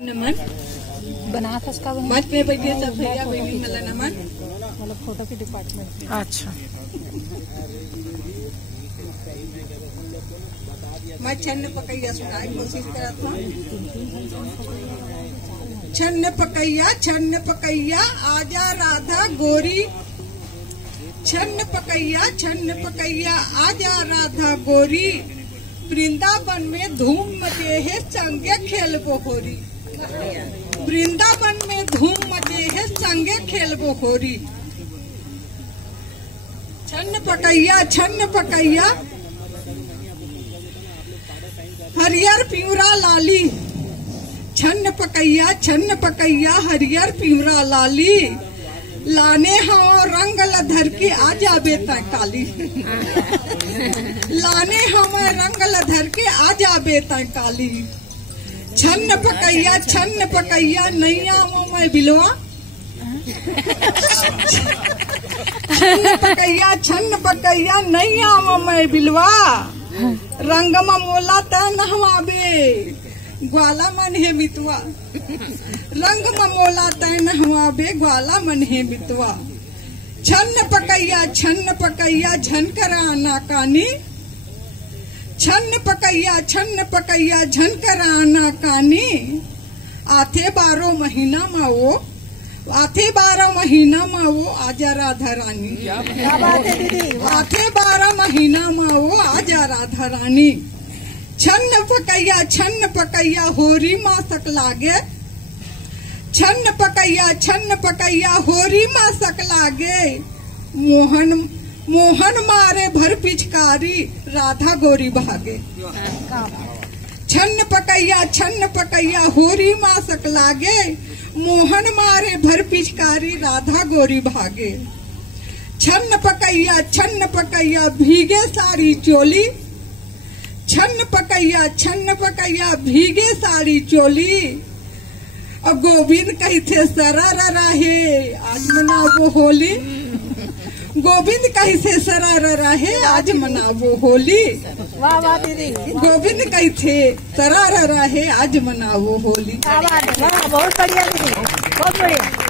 नमन बना था उसका मत पे बैठे सब भैया बहनी मला नमन मतलब फोटो के डिपार्टमेंट में। अच्छा मैं छन्न पकैया सुनाई कोशिश करत हूँ। छन्न पकैया आजा राधा गोरी, छन्न पकैया आजा राधा गोरी, वृंदावन में धूम मचे है संगे खेलबो होरी, वृंदावन में धूम मचे है संगे खेलबो होरी। छन्न पकैया हरियर पिंवरा लाली, छन्न पकैया हरियर पिंवरा लाली, लाने हाँ रंग लधर के आ जाबे तय काली, लाने हम रंग लधर के आ जाबे तय काली। छन्न पकैया नैया मैं बिलवा, छन्न पकैया नैया मैं बिलवा, रंगमा मोला त नहवाबे ग्वाला मन है मितवा, रंगमा मोला त नहवाबे ग्वाला मन है मितवा। छन्न पकैया झनकरा नाकानी, छन्न पकैया झनकरा नाकानी, आथे 12 महीना में वो आजा राधा रानी, आथे 12 महीना में वो आजा राधा रानी। छन्न पकैया होरी मासक लागे, छन्न पकैया होरी मासक लागे, मोहन मारे भर पिचकारी राधा गोरी भागे। छन्न पकैया होरी मासक लागे, मोहन मारे भर पिचकारी राधा गोरी भागे। छन्न पकैया भीगे सारी चोली, छन्न पकैया भीगे सारी चोली, और गोविंद कहते सरारा रहे आज मनावो होली, गोविंद कैसे सरारा रहे आज मनावो होली, वाह वाह दीदी, गोविंद कहते सरारा रहे आज मनावो होली। बहुत बढ़िया दीदी, बहुत बढ़िया।